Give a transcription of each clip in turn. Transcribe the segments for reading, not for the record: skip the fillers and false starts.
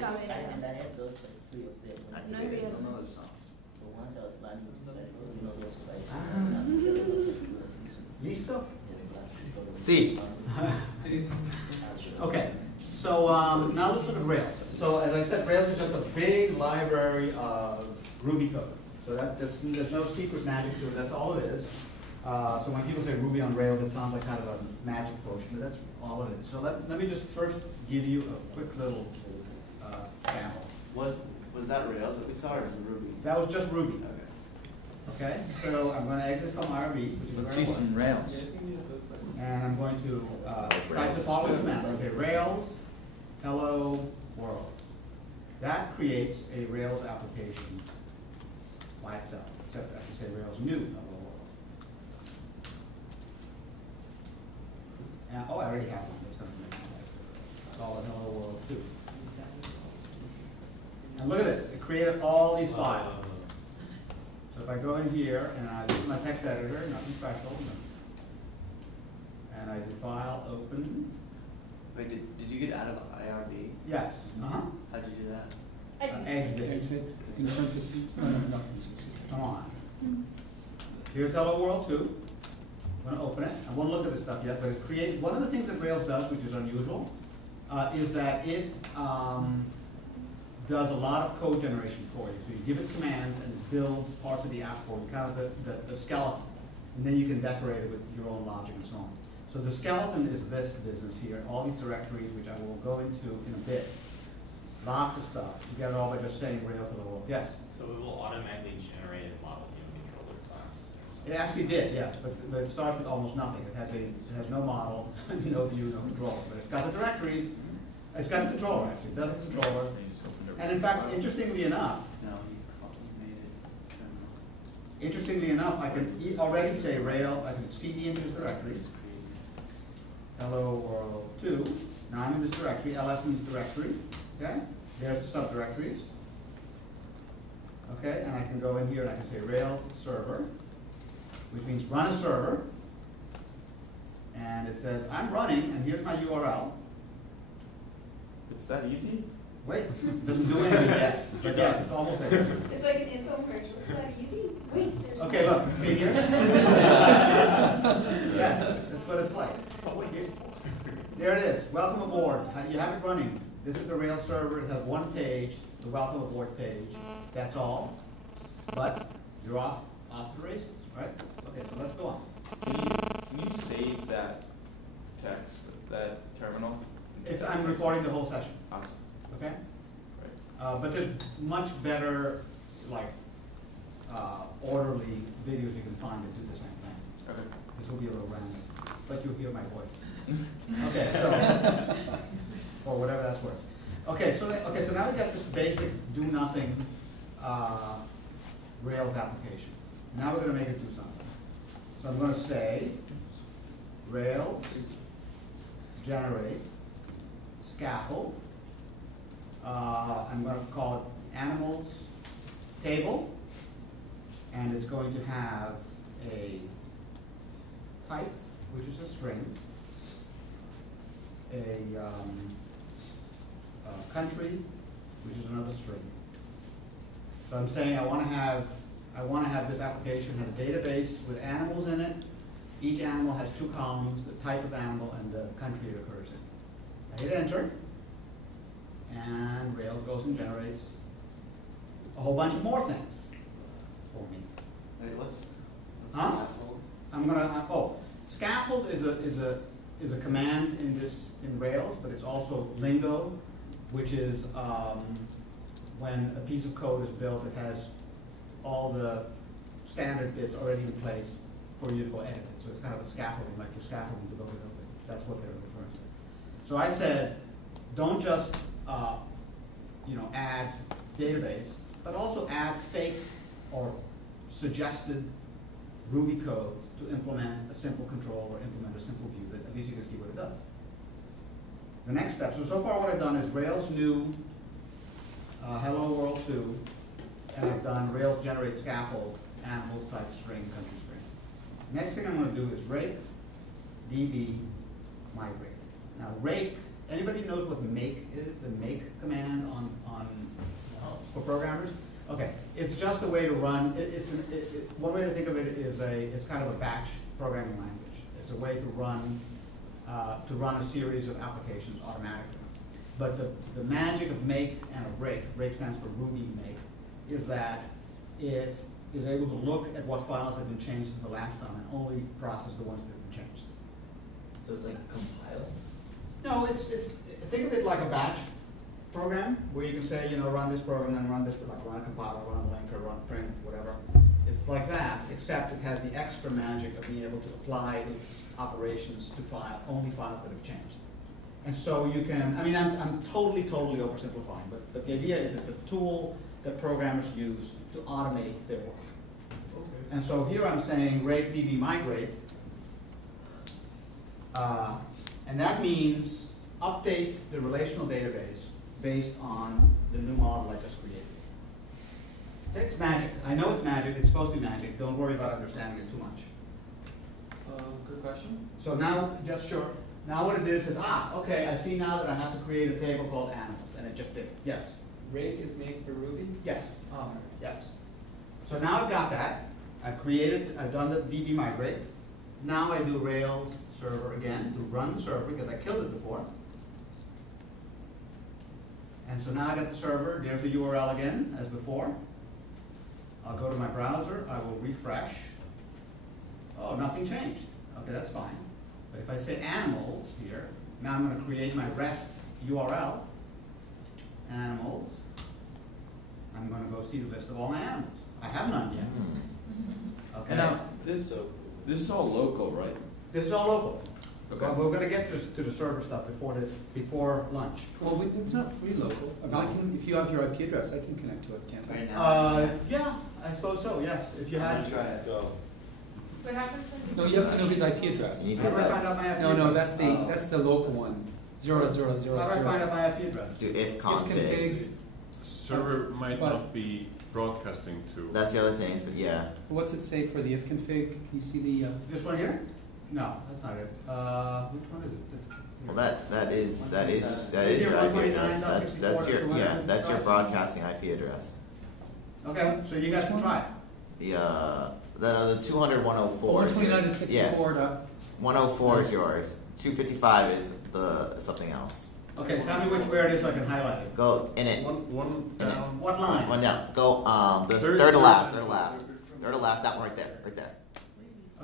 cabeza. And I had those like 3 of them. No real. So once I was learning to say, oh, you know those guys. Listo? Sí. Okay. So now let's look at Rails. So as I said, Rails is just a big library of Ruby code. So there's no secret magic to it. That's all it is. So when people say Ruby on Rails, it sounds like kind of a magic potion, but that's all it is. So let me just first give you a quick little sample. Was that Rails that we saw, or was it Ruby? That was just Ruby. Okay. Okay. So I'm going to exit from IRB, which is Let's where see I was. some Rails. And I'm going to type the following command. I'm going to say Rails, hello world. That creates a Rails application by itself, except I should say Rails new hello world. And, oh, I already have one. That's going to make it. Call it hello world 2. And look at this. It created all these files. So if I go in here and I use my text editor, nothing special. And I do file, open. Wait, did you get out of IRB? Yes. Uh-huh. How'd you do that? Exit. In parentheses. No. Come on. Here's Hello World 2. I'm going to open it. I won't look at this stuff yet, but it creates, one of the things that Rails does, which is unusual, is that it does a lot of code generation for you. So you give it commands and it builds parts of the app for you, kind of the skeleton. And then you can decorate it with your own logic and so on. So the skeleton is this business here, all these directories, which I will go into in a bit. Lots of stuff. You get it all by just saying Rails to the world. Yes? So it will automatically generate a model controller class. It actually did, yes, but it starts with almost nothing. It has no model, no view, no controller. But it's got the directories. It's got the controller, actually. It does the controller. And in fact, interestingly enough, No, he probably made it general. Interestingly enough, I can already say Rail, I can cd into this directory, hello world 2. Now I'm in this directory, ls means directory, okay? There's the subdirectories. Okay, and I can go in here and I can say Rails server, which means run a server. And it says, I'm running, and here's my URL. It's that easy? Wait, it doesn't do anything yet, but yes, it's almost there. It's like an infomercial. It's not easy. Wait, there's Okay, look, see here? Yes, that's what it's like. Oh, wait, here. There it is. Welcome aboard. You have it running. This is the Rails server. It has one page, the welcome aboard page. That's all. But you're off the races, right? Okay, so let's go on. Can you save that text, that terminal? I'm recording the whole session. Awesome. Okay? Right. But there's much better, like, orderly videos you can find that do the same thing. Okay. This will be a little random, but you'll hear my voice. Okay, so, or whatever that's worth. Okay, so now we got this basic do nothing Rails application. Now we're going to make it do something. So I'm going to say Rails generate scaffold. I'm going to call it animals table, and it's going to have a type, which is a string, a country, which is another string. So I'm saying I want to have this application have a database with animals in it. Each animal has 2 columns: the type of animal and the country it occurs in. I hit enter, and Rails goes and generates a whole bunch of more things for me. Wait, what's Huh? scaffold? I'm gonna scaffold is a command in Rails, but it's also lingo, which is when a piece of code is built that has all the standard bits already in place for you to go edit it. So it's kind of a scaffolding, like your scaffolding to go to it. That's what they're referring to. So I said, don't just add database, but also add fake or suggested Ruby code to implement a simple control or implement a simple view that at least you can see what it does. The next step, so far what I've done is Rails new, hello world 2, and I've done Rails generate scaffold, animals type string, country string. Next thing I'm going to do is rake db migrate. Now rake, anybody knows what make is? The make command on programmers. Okay, it's just a way to run, one way to think of it is it's kind of a batch programming language. It's a way to run a series of applications automatically. But the magic of make and of break, break stands for Ruby make, is that it is able to look at what files have been changed since the last time and only process the ones that have been changed. So it's like compile? No, think of it like a batch program where you can say, you know, run this program, then run this, like run a compiler, run a linker, run a print, whatever. It's like that, except it has the extra magic of being able to apply its operations to only files that have changed. And so you can, I mean, I'm totally oversimplifying, but the idea is it's a tool that programmers use to automate their work. Okay. And so here I'm saying rake db migrate, and that means update the relational database based on the new model I just created. Okay, it's magic. I know it's magic. It's supposed to be magic. Don't worry about understanding it too much. Good question. So now, just sure. Now what it did is, okay, I see now that I have to create a table called animals, and it just did. Yes. Rake is made for Ruby? Yes. Oh. Yes. So now I've got that. I've done the db migrate. Now I do Rails server again, to run the server because I killed it before. And so now I got the server, there's the URL again, as before. I'll go to my browser, I will refresh. Oh, nothing changed. Okay, that's fine. But if I say animals here, now I'm going to create my REST URL. Animals. I'm going to go see the list of all my animals. I have none yet. Okay. Now, this is all local, right? This is all local. Okay. But we're going to get to the server stuff before lunch. Well, it's not really local. I mean, if you have your IP address, I can connect to it, can't I? Right now. Yeah, I suppose so. Yes, if you I'm had. gonna try it. Go. What happens if No, you have to know his IP address. You need How do I find out my IP No, address? that's the local one. 00000. How do I find out my IP address? Do if If config. config. Server might What? not be broadcasting to. That's the other thing. Yeah. What's it say for the if config? Can you see the? This one here? No, that's not it. Which one is it? Well, that is Is your here IP address. 129.64 That's your to that's your 255? broadcasting IP address. Okay, so you guys can try it. The 200 104. 129.64. Yeah. 104 is yours. 255 is the something else. Okay, tell me where it is so I can highlight it. Go in it. One down. What line? One down. Go the Third- third to last. third- Third to last. Third to last. That one right there. Right there.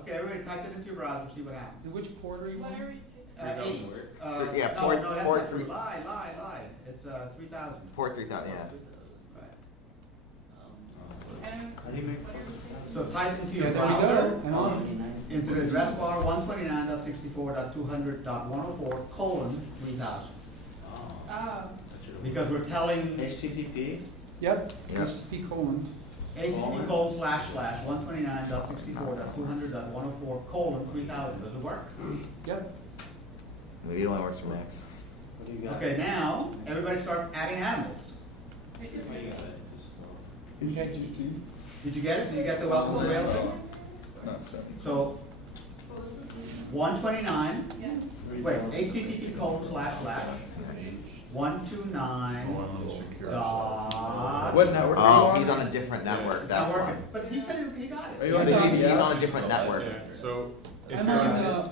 Okay, everybody type it into your browser, see what happens. And which port are you What on? are we taking? 8. Yeah, no, port- no, that's port not true. three. Lie. It's 3000. Port 3000. Yeah. Right. And How do you make? what are we taking? So type into your Yeah, there we browser, go. And on. into the address bar 129.64.200.104:3000. Oh, Because we're telling HTTP? Yep. Yep. HTTP : HTTP://129.64.200.104:3000. Does it work? Yep. Maybe it only works for Macs. What do you got? Okay, now everybody start adding animals. wait, just wait. Injected. Did you get it? Did you get the welcome to Rails thing? So What was the- 129. Yeah. Wait, HTTP://129. What network are you Oh, on? he's on a different network. It's not That's working. why. But he said he got it. Are you Yeah, on but top? he's on a different network. Yeah, so if I'm you're on. no,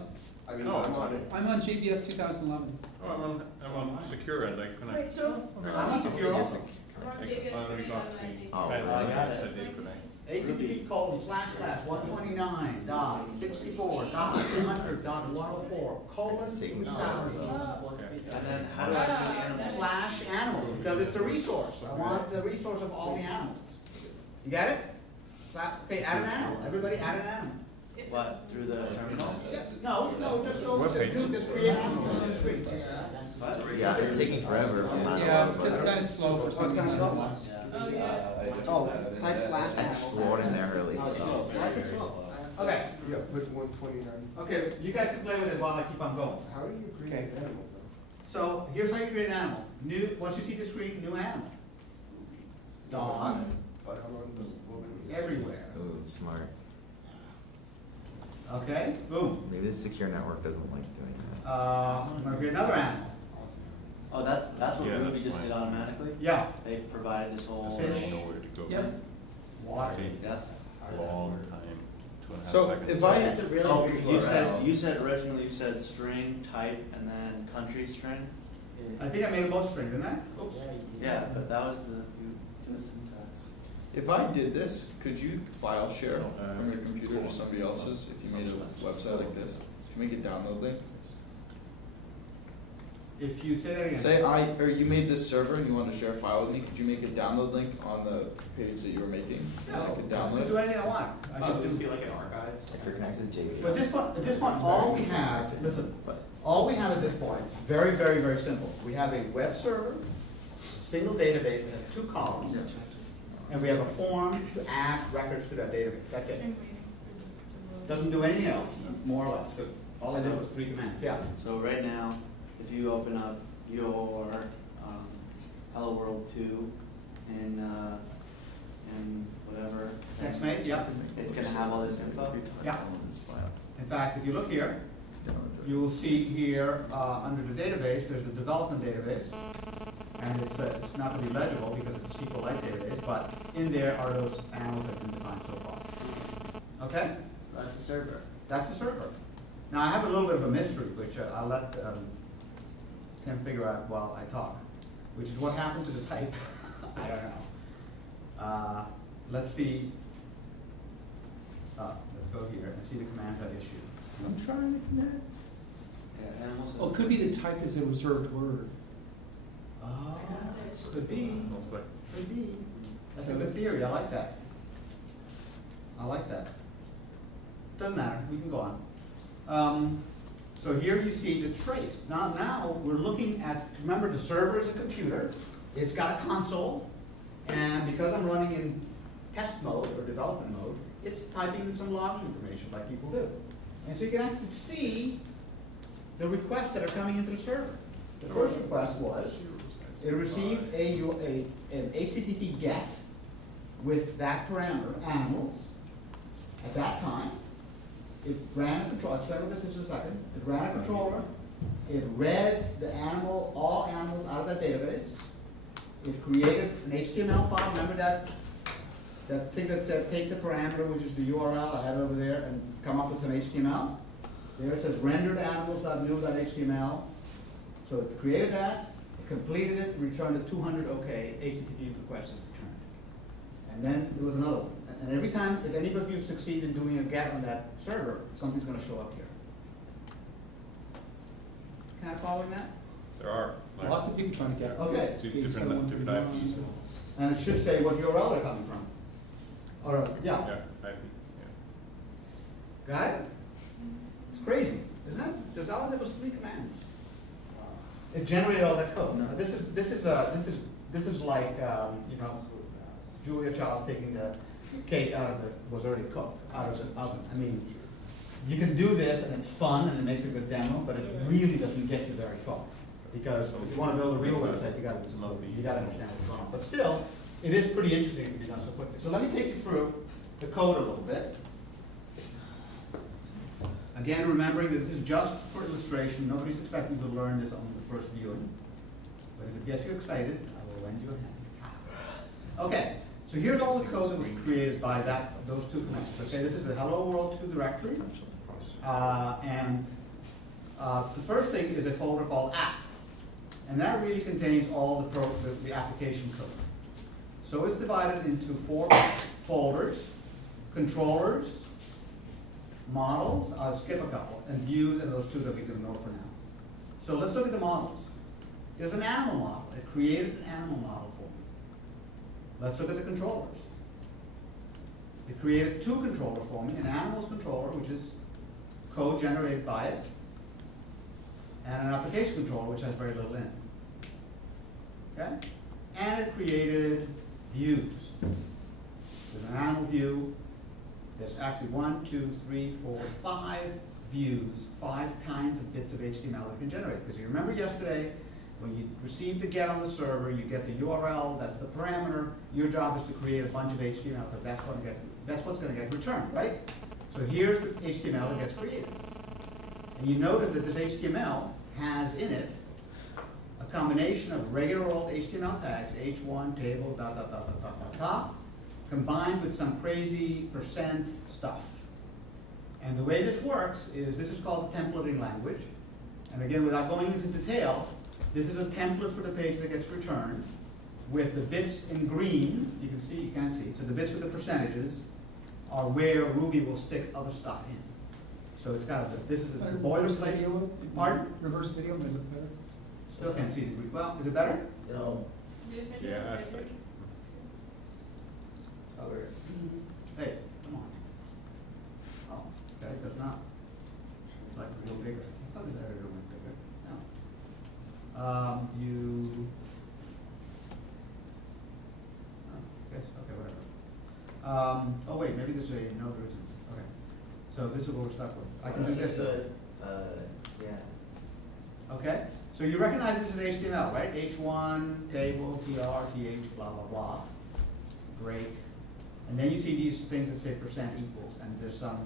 I'm on it. I'm on JBS 2011. Oh, I'm on secure and I connect. Wait, so. I'm on secure also. We're on JBS Finally got 39, Oh, the I got it. said they connect. HTTP://129.64.200.104:3000. And then how do I do the animal? Slash animals, because it's a resource. I want the resource of all the animals. You get it? Okay, add an animal. Everybody add an animal. What, through the terminal? No, just go, Web page. just create animals on the screen. What? Yeah, it's taking forever for that. Yeah, it's kind of slow for Oh, some it's kind of reason. slow? Oh, yeah. Oh, type slash animal. Extraordinarily slow. Why is it slow? Okay, Yeah, put 129. okay, you guys can play with it while I keep on going. How do you create an animal though? So here's how you create an animal. Once you see the screen, new animal. Dog, But how long does it everywhere. Ooh, smart. Okay, boom. Maybe the secure network doesn't like doing that. I'm gonna create another animal. Oh, that's what Yeah, Ruby that's just fine. did automatically? Yeah, They provided this whole. Fish. I don't know where to go. Yep. water. That's. Long time, 2.5 So, seconds. if I- That's a really Oh, weird you URL. said originally you said string, type, and then country string? I think I made a both string, didn't I? Oops. Yeah, but that was the syntax. If I did this, could you file share from your computer to somebody else's if you made a website like this? Could you make a download link? If you say that again. Say you made this server and you want to share a file with me, could you make a download link on the page that you were making? No, I could I download can do anything I want. I Oh, can this do- be like an archive? If you're connected to JBS. But this one, all we have, listen, all we have at this point is very, very, very simple. We have a web server, a single database that has 2 columns, and we have a form to add records to that database. That's it. I'm waiting for this to load. Doesn't do anything else, more or less. All I did was 3 commands, yeah. So right now, if you open up your Hello World 2 and whatever. TextMate, yeah. It's gonna have all this info? Yeah. In fact, if you look here, you will see here, under the database, there's a development database. And it's not going to be legible because it's a SQLite database, but in there are those animals that have been defined so far. Okay? That's the server. That's the server. Now, I have a little bit of a mystery, which I'll let Tim figure out while I talk, which is what happened to the type. I don't know. Let's see. Let's go here and see the commands I issued. I'm trying to connect. Yeah, animals. Oh, it could be the type is a reserved word. Oh, could be. Most likely. Could be. That's a good theory. I like that. I like that. Doesn't matter. We can go on. So here you see the trace. Now we're looking at. Remember, the server is a computer. It's got a console, and because I'm running in test mode or development mode, it's typing in some logs information like people do. And so you can actually see the requests that are coming into the server. The first request was it received an HTTP GET with that parameter, animals. At that time, it ran a control. I'll explain what this is in a second. It ran a controller. It read the animal, all animals out of that database. It created an HTML file. Remember that thing that said take the parameter, which is the URL. I have it over there, and come up with some HTML. There it says rendered animals.new.html. So it created that. Completed it, returned a 200 OK, HTTP request is returned. And then there was another one. And every time, if any of you succeed in doing a GET on that server, something's going to show up here. Kind of following that? There are. Lots of people trying to get it. Okay. Two different IPs. And it should say what URL they're coming from. Or, yeah. Yeah, IP, yeah. Got it? It's crazy, isn't it? There's all there was 3 commands. It generated all that code. Now, this is like you know, Julia Child's taking the cake out of it was already cooked out of the oven. I mean, you can do this and it's fun and it makes a good demo, but it really doesn't get you very far because if you want to build a real website, you got to understand what's going on. But still, it is pretty interesting to be done so quickly. So let me take you through the code a little bit. Again, remembering that this is just for illustration. Nobody's expecting to learn this on the first viewing. But if it gets you excited, I will lend you a hand. Okay, so here's all the code that was created by those 2 commands. Okay, this is the Hello World 2 directory. The first thing is a folder called app. And that really contains all the application code. So it's divided into 4 folders: controllers, models, I'll skip a couple, and views, and those 2 that we can ignore for now. So let's look at the models. There's an animal model. It created an animal model for me. Let's look at the controllers. It created 2 controllers for me, an animals controller, which is code generated by it, and an application controller, which has very little in it. Okay? And it created views. There's an animal view. There's actually 1, 2, 3, 4, 5 views, 5 kinds of bits of HTML that you can generate. Because you remember yesterday, when you receive the GET on the server, you get the URL, that's the parameter. Your job is to create a bunch of HTML because that's what's going to get returned, right? So here's the HTML that gets created. And you noted that this HTML has in it a combination of regular old HTML tags, h1, table, dot, dot, dot, dot, dot, dot, dot, combined with some crazy percent stuff. And the way this works is, this is called the templating language. And again, without going into detail, this is a template for the page that gets returned with the bits in green. You can see, you can't see. So the bits with the percentages are where Ruby will stick other stuff in. So it's got, this is the boilerplate. Pardon? Reverse video, may look better. Still can't see the green. Well, is it better? No. Yeah, that's tight. Oh, there it is. Hey, come on. Oh, okay, it does not. It's like real bigger. I thought this editor went bigger. No. You. Oh, okay, whatever. Oh wait, maybe there's a, no there isn't. Okay. So this is what we're stuck with. I can do this though. Yeah. Okay? So you recognize this is HTML, right? H1, table, tr, th, blah, blah, blah. Break. And then you see these things that say percent equals, and there's some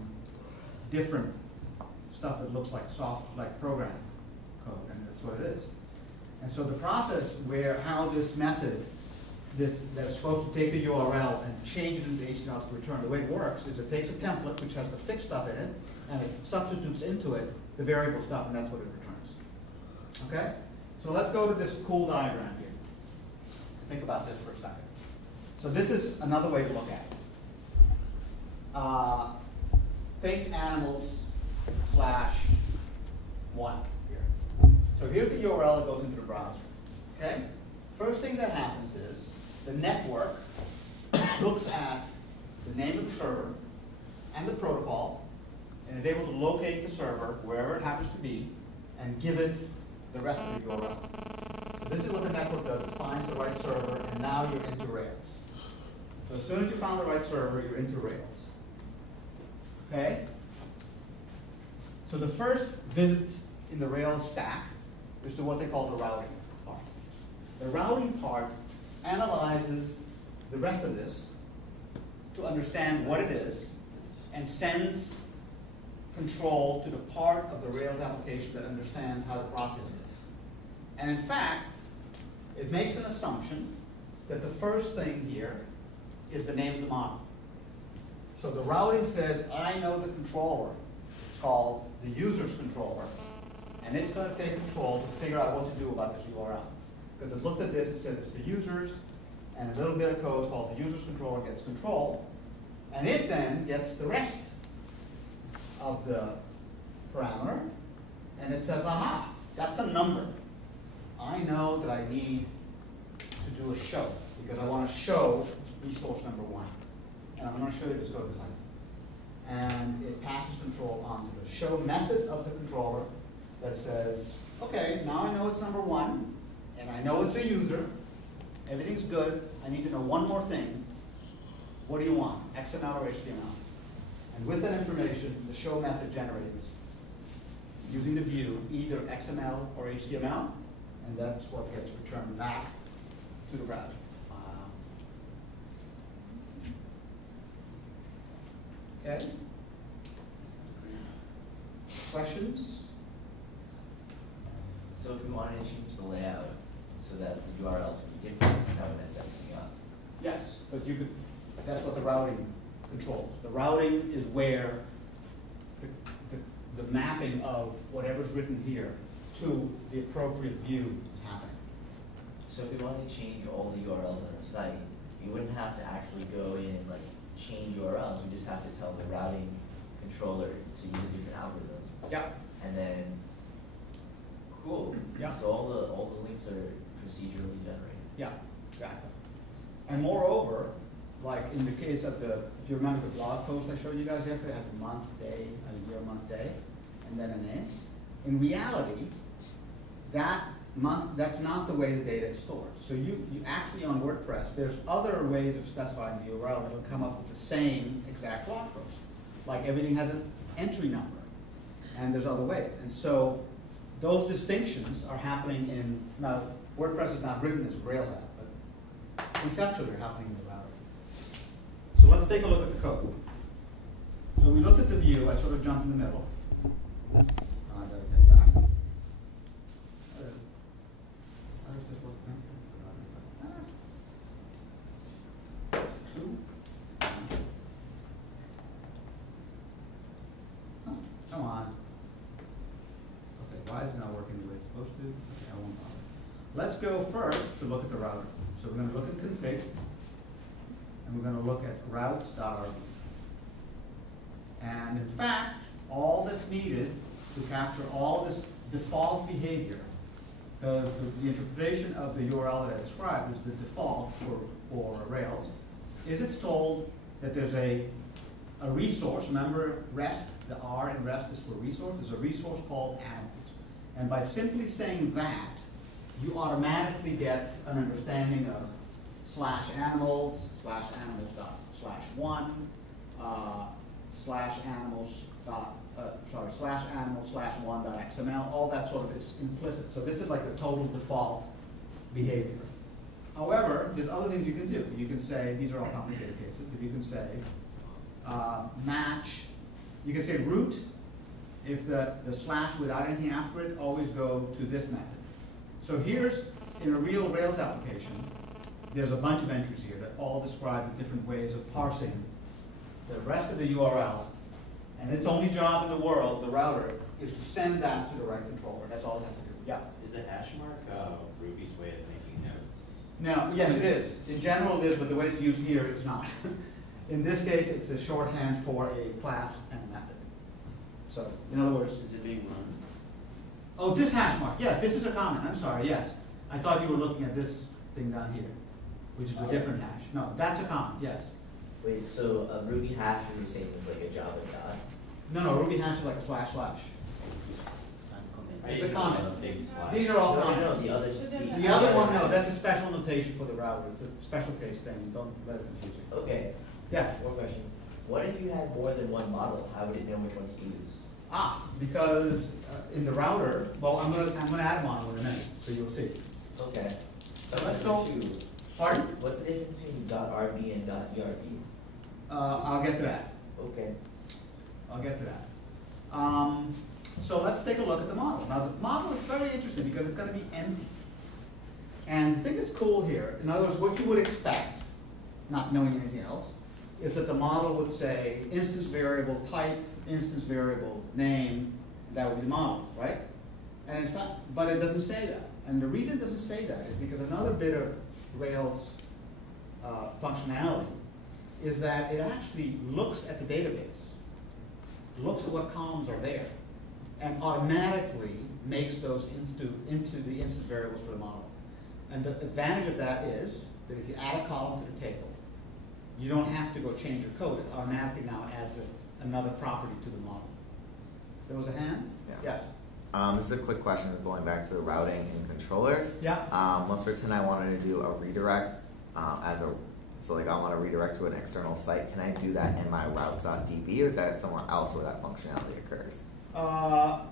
different stuff that looks like like program code, and that's what it is. And so the process how this method, that is supposed to take a URL and change it into HTML to return, the way it works is it takes a template which has the fixed stuff in it, and it substitutes into it the variable stuff, and that's what it returns. Okay? So let's go to this cool diagram here. Think about this for a second. So this is another way to look at it. Think animals /1 here. So here's the URL that goes into the browser. Okay? First thing that happens is the network looks at the name of the server and the protocol and is able to locate the server wherever it happens to be and give it the rest of the URL. So this is what the network does. It finds the right server, and now you're into Rails. So as soon as you found the right server, you're into Rails. Okay? So the first visit in the Rails stack is to what they call the routing part. The routing part analyzes the rest of this to understand what it is and sends control to the part of the Rails application that understands how to process this. And in fact, it makes an assumption that the first thing here is the name of the model. So the routing says, I know the controller. It's called the user's controller. And it's going to take control to figure out what to do about this URL. Because it looked at this, it said it's the users, and a little bit of code called the user's controller gets control. And it then gets the rest of the parameter, and it says, aha, that's a number. I know that I need to do a show, because I want to show resource number 1. And I'm going to show you this code design. And it passes control on to the show method of the controller that says, okay, now I know it's number 1, and I know it's a user. Everything's good. I need to know one more thing. What do you want, XML or HTML? And with that information, the show method generates, using the view, either XML or HTML, and that's what gets returned back to the browser. Okay? Questions? So if we wanted to change the layout so that the URLs would be different, that would mess everything up. Yes, but you could, that's what the routing controls. The routing is where the mapping of whatever's written here to the appropriate view is happening. So if we wanted to change all the URLs on our site, we wouldn't have to actually go in and like change URLs. We just have to tell the routing controller to use a different algorithm. Yeah. And then, cool. Yeah. So all the links are procedurally generated. Yeah, exactly. And moreover, like in the case of if you remember the blog post I showed you guys yesterday, it has a month, day, a year, month, day, and then a name. In reality, that month, that's not the way the data is stored. So you actually on WordPress, there's other ways of specifying the URL that will come up with the same exact blog post. Like everything has an entry number, and there's other ways. And so those distinctions are happening in, now WordPress is not written as a Rails app, but conceptually they're happening in the router. So let's take a look at the code. So we looked at the view, I sort of jumped in the middle. I gotta get back. Let's go first to look at the router. So we're gonna look at config, and we're gonna look at routes.rb. And in fact, all that's needed to capture all this default behavior, because the interpretation of the URL that I described is the default for Rails, is it's told that there's a resource. Remember REST, the R in REST is for resource. There's a resource called animals. And by simply saying that, you automatically get an understanding of /animals, /animals dot /1, /animals dot, /animals /1 dot XML, all that sort of is implicit. So this is like the total default behavior. However, there's other things you can do. You can say, these are all complicated cases, but you can say match, you can say root, if the slash without anything after it, always go to this method. So here's, in a real Rails application, there's a bunch of entries here that all describe the different ways of parsing the rest of the URL, and its only job in the world, the router, is to send that to the right controller. That's all it has to do. Yeah? Is the hash mark Ruby's way of making notes? Now, yes, it is. In general, it is, but the way it's used here, it's not. In this case, it's a shorthand for a class and a method. So, in other words, Is it being run? oh, this hash mark, yes, this is a comment, I'm sorry, yes. I thought you were looking at this thing down here, which is a different hash. No, that's a comment, yes. Wait, so a Ruby hash is the same as like a Java dot? No, Ruby hash is like a //. It's a comment. Big slash. These are all No, comments. the others. The other one, no, that's a special notation for the router. It's a special case thing, don't let it confuse you. Okay. Yes? More questions. What if you had more than one model? How would it know which one to use? Because in the router, well, I'm gonna add a model in a minute, so you'll see. Okay. Let's go. Pardon? What's the difference between .rb and .erb? I'll get to that. Okay. I'll get to that. So let's take a look at the model. Now the model is very interesting because it's going to be empty. And the thing that's cool here, in other words, what you would expect, not knowing anything else, is that the model would say instance variable type, instance variable name, that would be the model, right? And in fact, but it doesn't say that. And the reason it doesn't say that is because another bit of Rails functionality is that it actually looks at the database, looks at what columns are there, and automatically makes those into the instance variables for the model. And the advantage of that is that if you add a column to the table, you don't have to go change your code. It automatically now adds another property to the model. There was a hand? Yeah. Yes. This is a quick question going back to the routing and controllers. Yeah. Let's pretend I wanted to do a redirect so like I want to redirect to an external site. Can I do that in my routes.db, or is that somewhere else where that functionality occurs?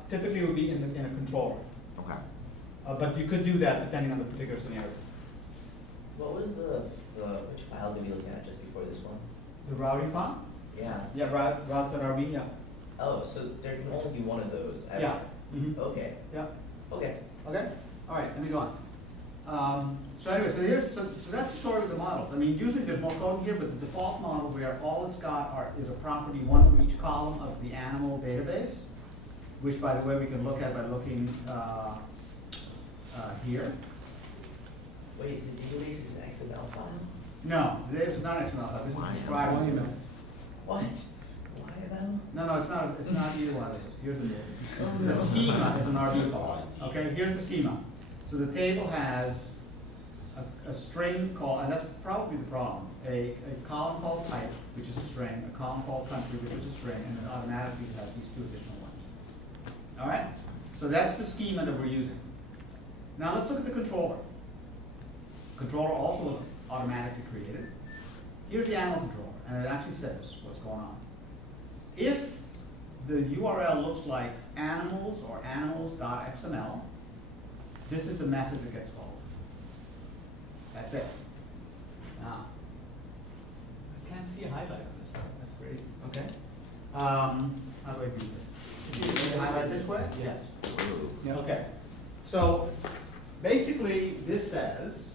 Typically it would be in a controller. Okay. But you could do that depending on the particular scenario. What was which file did we look at just before this one? The routing file? Yeah. Yeah, routes.rb, yeah. Oh, so there can only be one of those. Yeah. Mm-hmm. Okay. Yeah. Okay. Okay? All right, let me go on. So anyway, so that's the story of the models. I mean, usually there's more code here, but the default model where all it's got is a property, one for each column of the animal database, which, by the way, we can look at by looking here. Wait, the database is an XML file? No, the database is not XML file. This is YML. described in What? YML? No, it's not either one of those. Here's the schema is an RB file. Okay, here's the schema. So the table has a string called, and that's probably the problem, a column called type, which is a string, a column called country, which is a string, and it automatically has these two additional ones. All right? So that's the schema that we're using. Now let's look at the controller. Controller also was automatically created. Here's the animal controller, and it actually says what's going on. If the URL looks like animals or animals.xml, this is the method that gets called. That's it. Now, I can't see a highlight on this stuff. That's crazy. Okay. How do I do this? Can you highlight this way? Yes. Yeah, okay. So basically, this says,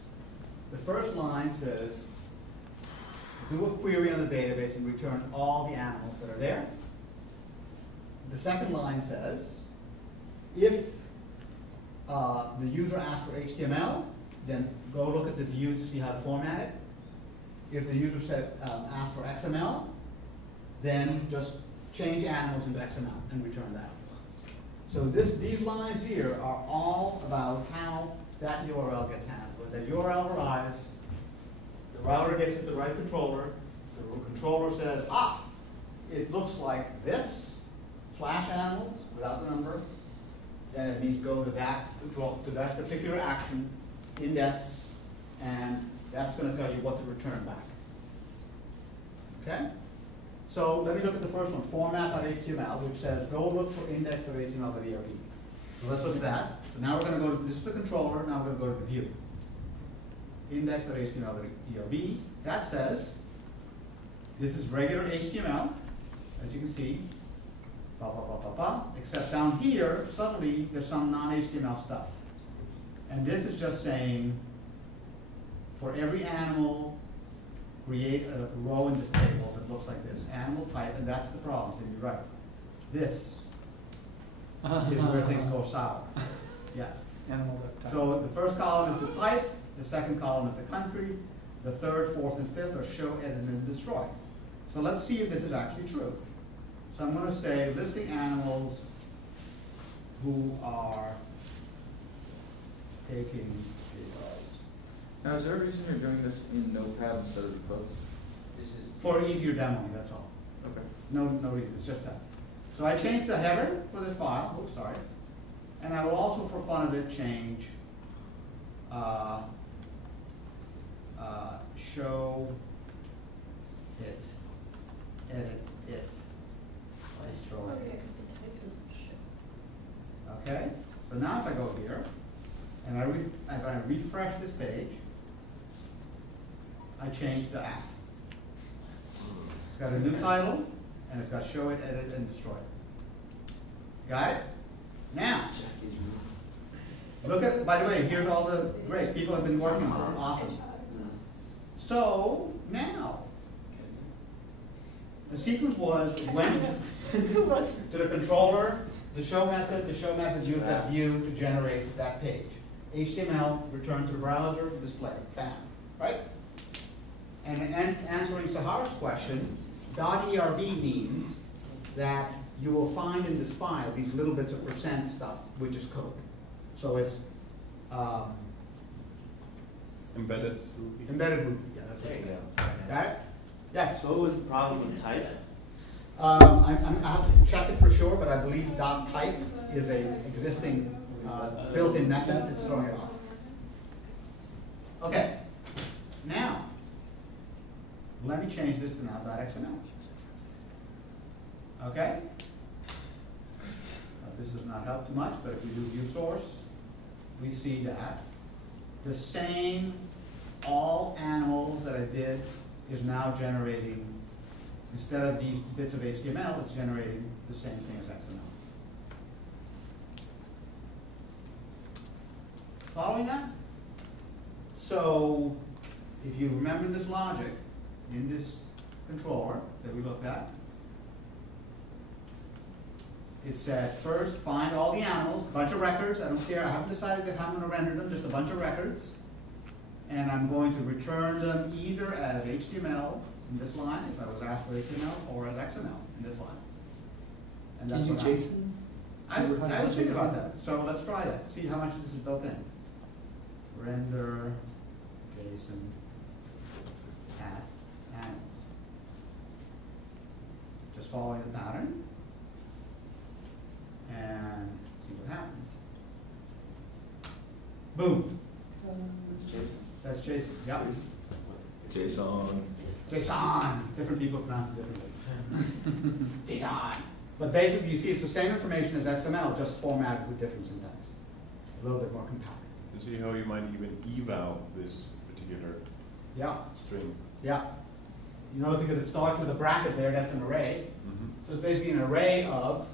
the first line says, do a query on the database and return all the animals that are there. The second line says, if the user asks for HTML, then go look at the view to see how to format it. If the user said, asks for XML, then just change animals into XML and return that. So these lines here are all about how that URL gets handled. When the URL arrives, the router gets it to the right controller. The controller says, ah, it looks like this, flash animals without the number. Then it means go to that particular action, index, and that's going to tell you what to return back. Okay? So let me look at the first one, format.html, which says go look for index.html.erb. So let's look at that. So now we're going to go to, this is the controller, now we're going to go to the view. Index.html.erb, that says, this is regular HTML, as you can see, except down here, suddenly there's some non-HTML stuff. And this is just saying, for every animal, create a row in this table that looks like this, animal type, and that's the problem, so you're right. This is where things go sour. Yes. So the first column is the type, the second column is the country, the third, fourth, and fifth are show, edit, and destroy. So let's see if this is actually true. So I'm going to say list the animals who are taking JBS. Now, is there a reason you're doing this in Notepad instead of the post? This is. For easier demoing, that's all. Okay. No reason, it's just that. So I changed the header for this file, oops, sorry. And I will also, for fun of it, change show it, edit it, destroy Okay, it. 'cause the type is shit. Okay, so now if I go here, and I'm going to refresh this page, I change the app. It's got a new title, and it's got show it, edit, and destroy it. Got it? Now, Jackie's room. look at, by the way, here's all the, great, people have been working on it, awesome. So, now, the sequence was when to the controller, the show method used that view to generate that page. HTML, return to the browser, display, bam, right? And answering Sahara's question, .erb means that you will find in this file these little bits of percent stuff, which is code. So it's Embedded. embedded Ruby, yeah, that's what There it you is. go. Got it? Yes. So what was the problem with type? I have to check it for sure, but I believe .type is a existing built-in method that's throwing it off. Okay. Now, let me change this to now .xml. Okay? This does not help too much, but if we do view source, we see that the same all animals that I did is now generating, instead of these bits of HTML, it's generating the same thing as XML. Following that? So, if you remember this logic in this controller that we looked at, it said first find all the animals, a bunch of records, I don't care, I haven't decided how I'm going to render them, just a bunch of records. And I'm going to return them either as HTML in this line, if I was asked for HTML, or as XML in this line. And that's what happened. I was thinking about that, so let's try that, see how much this is built in. Render JSON cat animals. Just following the pattern. And see what happens. Boom. It's Jason. That's JSON. Yep. JSON. JSON. Different people pronounce it differently. JSON. But basically, you see, it's the same information as XML, just formatted with different syntax. A little bit more compact. You see how you might even eval this particular Yeah. string. Yeah. You know, because it starts with a bracket there, that's an array. So it's basically an array of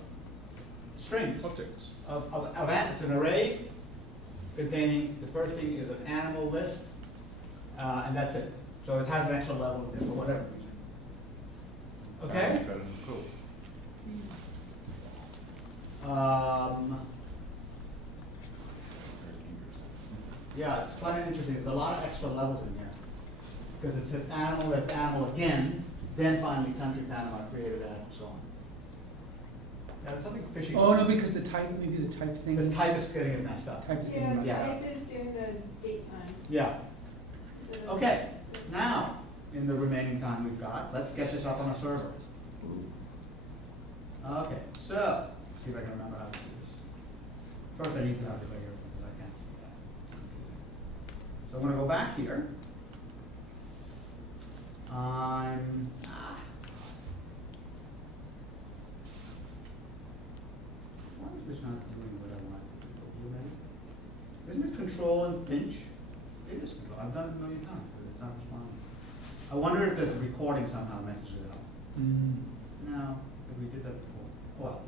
strings. Objects. It's an array containing, the first thing is an animal list, and that's it. So it has an extra level of this for whatever reason. Okay? Got it in code. Yeah, it's quite interesting. There's a lot of extra levels in here. Because it says animal, that's animal again, then finally country Panama created that and so on. Yeah, there's something fishy. Oh, no, because the type, maybe the type thing. The type is getting it messed up. Type is Yeah, getting the messed up. Yeah. type is doing the date time. Yeah. So the- Okay, now, in the remaining time we've got, let's get this up on a server. Okay, so, see if I can remember how to do this. First I need to have the layer because I can't see that. So I'm gonna go back here. Why is this not doing what I want it to do? You ready? Isn't it control and pinch? It is control. I've done it a million times, but it's not responding. I wonder if the recording somehow messes it up. No, but we did that before. Well,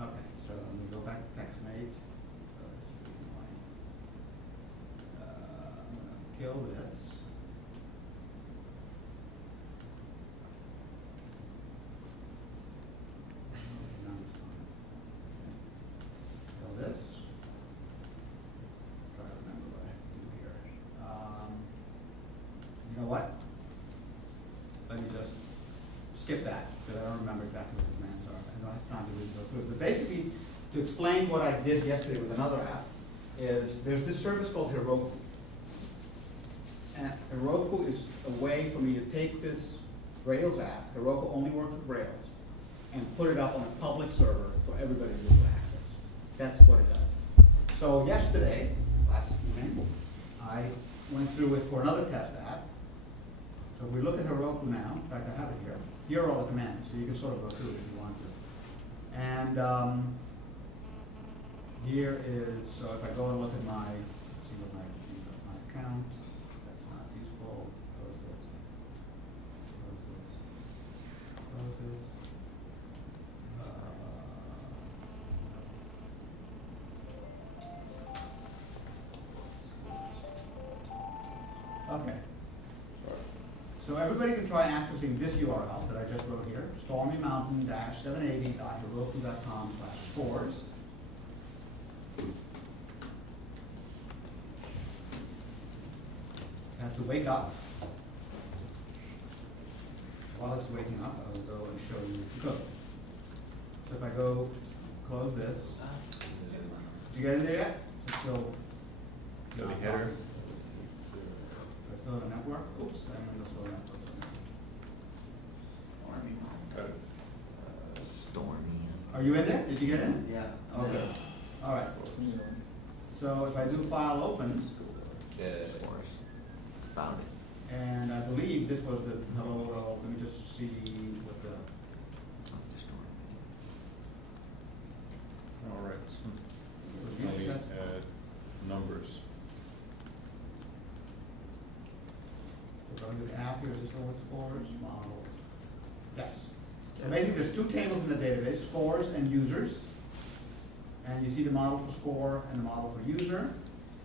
okay, so I'm gonna go back to TextMate. I'm gonna kill this. Kill this. Try to remember what I have to do here. You know what? Let me just skip that, because I don't remember exactly what the commands are. I don't have time to really go through it. But basically, to explain what I did yesterday with another app, is there's this service called Heroku. And Heroku is a way for me to take this Rails app, Heroku only works with Rails, and put it up on a public server for everybody to be able to access. That's what it does. So yesterday, last evening, I went through it for another test app. So if we look at Heroku now, in fact I have it here. Here are all the commands, so you can sort of go through it if you want to. And here is, so if I go and look at my, let's see what my account, that's not useful, close this, close this, close this. Okay. So everybody can try accessing this URL that I just wrote here, stormymountain-780.heroku.com/scores. It has to wake up. While it's waking up, I will go and show you the code. So if I go close this, did you get in there yet? It's still The header. It's still in the network. Oops, I'm in the slow network. Got it. Stormy. Are you in there? Did you get in? Yeah. Okay. All right. So if I do file opens, Scores. Found it. and I believe this was the hello world. Let me just see what the. All right. Yes, Only that's- numbers. So going to the app here, is this all scores, model? Yes. So basically, there's two tables in the database, scores and users. And you see the model for score and the model for user.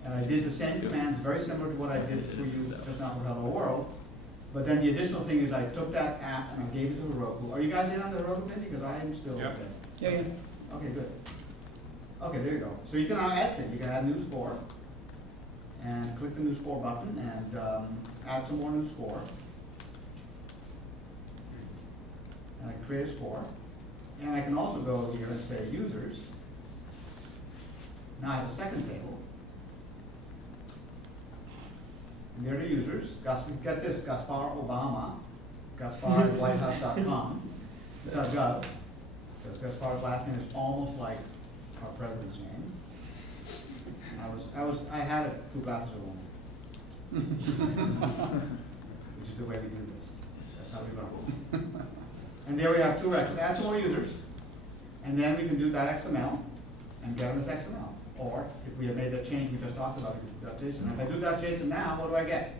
And I did the same commands, very similar to what I did for you just now for Hello World. But then the additional thing is I took that app and I gave it to Heroku. Are you guys in on the Heroku thing? Because I am still. Yep. Yeah, yeah. Okay, good. Okay, there you go. So you can now add things. You can add new score. And click the new score button and add some more new score. And I create a score. And I can also go here and say users. Now I have a second table. And there are the users. Get this, Gaspar Obama, Gaspar@whitehouse.com, .gov. Because Gaspar's last name is almost like our president's name. I had 2 glasses of wine. Which is the way we do this. That's how we roll. And there we have 2 records. Add some more users. And then we can do .xml and get them as XML. Or if we have made that change we just talked about, we can do .json. If I do .json now, what do I get?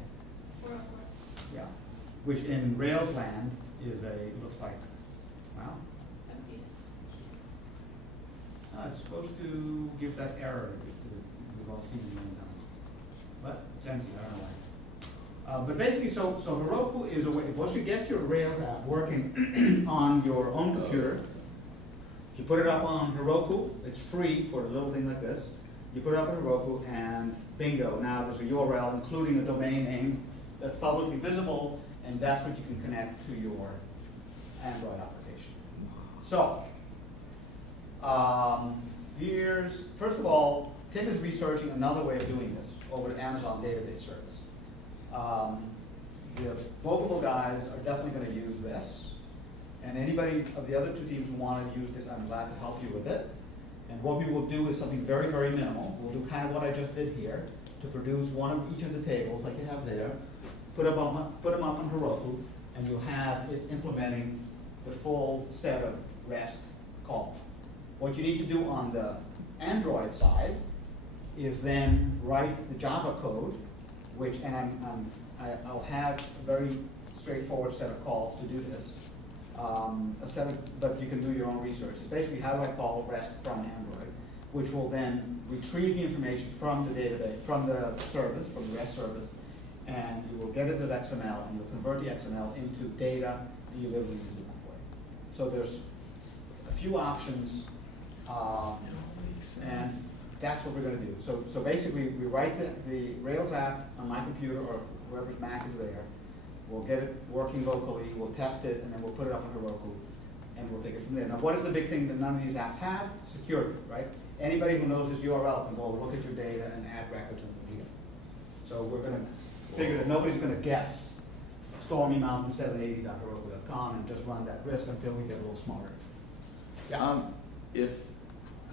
Yeah. Which in Rails land is looks like, wow. It's supposed to give that error that we've all seen a million times. But it's empty, I don't know why. But basically, so Heroku is a way, once you get your Rails app working on your own computer, if you put it up on Heroku, it's free for a little thing like this. you put it up on Heroku, and bingo, now there's a URL, including a domain name that's publicly visible, and that's what you can connect to your Android application. So, first of all, Tim is researching another way of doing this over at Amazon Database Service. The Vocable guys are definitely going to use this. And anybody of the other two teams who want to use this, I'm glad to help you with it. And what we will do is something very, very minimal. We'll do kind of what I just did here to produce one of each of the tables like you have there, put them up on Heroku, and you'll have it implementing the full set of REST calls. What you need to do on the Android side is then write the Java code, which, and I'll have a very straightforward set of calls to do this. But you can do your own research. It's basically, how do I call REST from Android, which will then retrieve the information from the database, from the service, from the REST service, and you will get it as XML, and you'll convert the XML into data, and you literally use it that way. So there's a few options, and that's what we're going to do. So basically, we write the Rails app on my computer, or whoever's Mac is there. We'll get it working locally, we'll test it, and then we'll put it up on Heroku, and we'll take it from there. Now, what is the big thing that none of these apps have? Security, right? Anybody who knows this URL can go look at your data and add records into the data. So we're going to figure that nobody's going to guess stormymountain780.heroku.com and just run that risk until we get a little smarter. Yeah. If,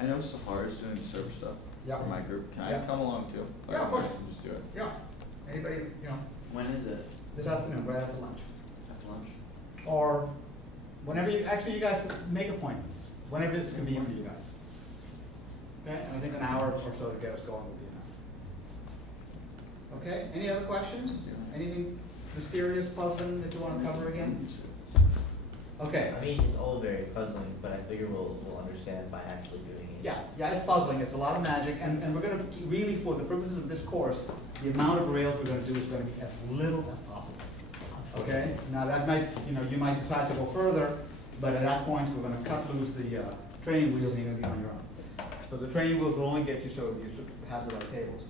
I know Sahar is doing the server stuff Yeah. for my group, can I Yeah. come along too? Yeah, of course. I can just do it. Yeah. Anybody, When is it? this afternoon, right after lunch. After lunch? Or whenever you, actually you guys make appointments, whenever it's convenient for you guys. Okay, and I think an hour or so to get us going would be enough. Okay, any other questions? Anything mysterious, puzzling that you want to cover again? Okay. I mean, it's all very puzzling, but I figure we'll understand by actually doing it. Yeah, it's puzzling, it's a lot of magic, and we're going to really, for the purposes of this course, the amount of Rails we're going to do is going to be as little as possible. Okay? Now that might, you might decide to go further, but at that point, we're going to cut loose the training wheels and you're going to be on your own. So the training wheels will only get you so you should have the right tables.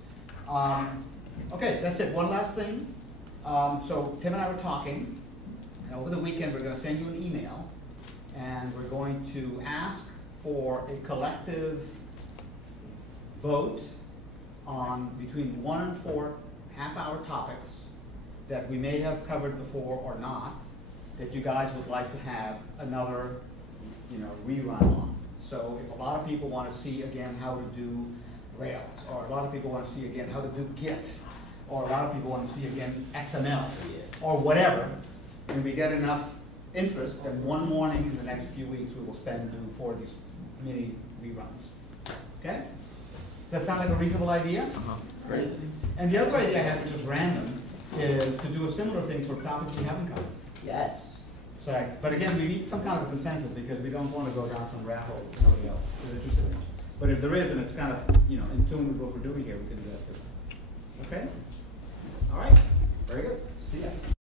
Okay, that's it. One last thing. So Tim and I were talking, and over the weekend we're going to send you an email, and we're going to ask for a collective vote on between 1 and 4 half-hour topics that we may have covered before or not, that you guys would like to have another, rerun on. So if a lot of people want to see again how to do Rails, or a lot of people want to see again how to do Git, or a lot of people want to see again XML, or whatever, and we get enough interest, then one morning in the next few weeks we will spend doing 4 of these mini reruns. Okay? Does that sound like a reasonable idea? Great. And the other idea I had, which was random, is to do a similar thing for topics we haven't covered. Yes. So, but again, we need some kind of a consensus because we don't want to go down some rat hole that nobody else is interested in. But if there is, and it's kind of, in tune with what we're doing here, we can do that too. Okay? All right. Very good. See ya.